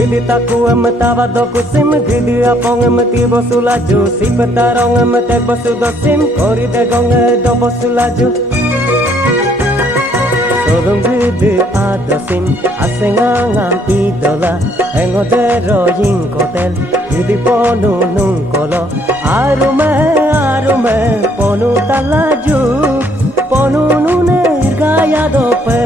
Gidi taku tawa doku sim gidi apong tibo sulaju si petarong tek bosu dosim kori degong do bosulaju Sorong gidi adosim asengangam idola engodero yinkotel gidi ponu nungkolo arume ponu talaju ponu nune gaya dope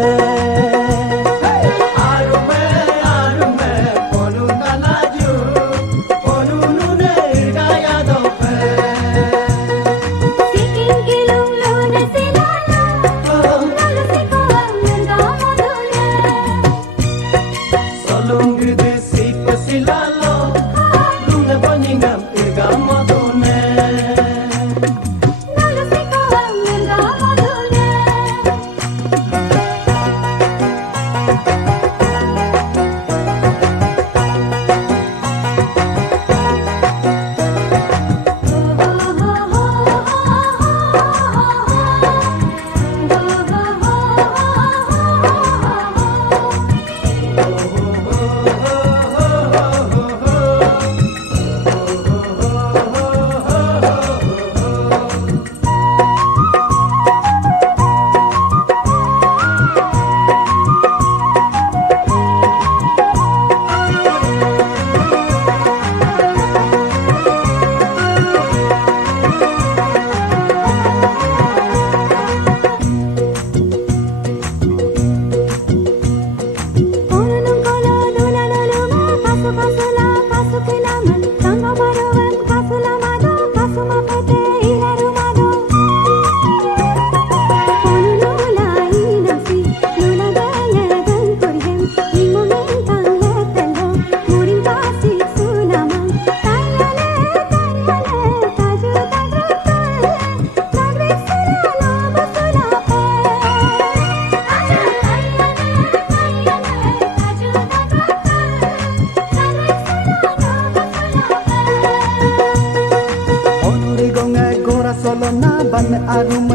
ban arum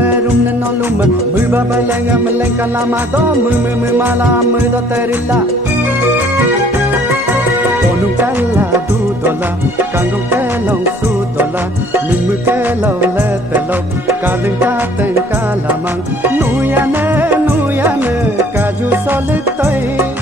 nolum buba balenga melenga lama do mu mala mu do terilla onu kala du dola kangong telong su dola limu kelo le telo kaling ta ten kalamang nu ya ne kaju solit toi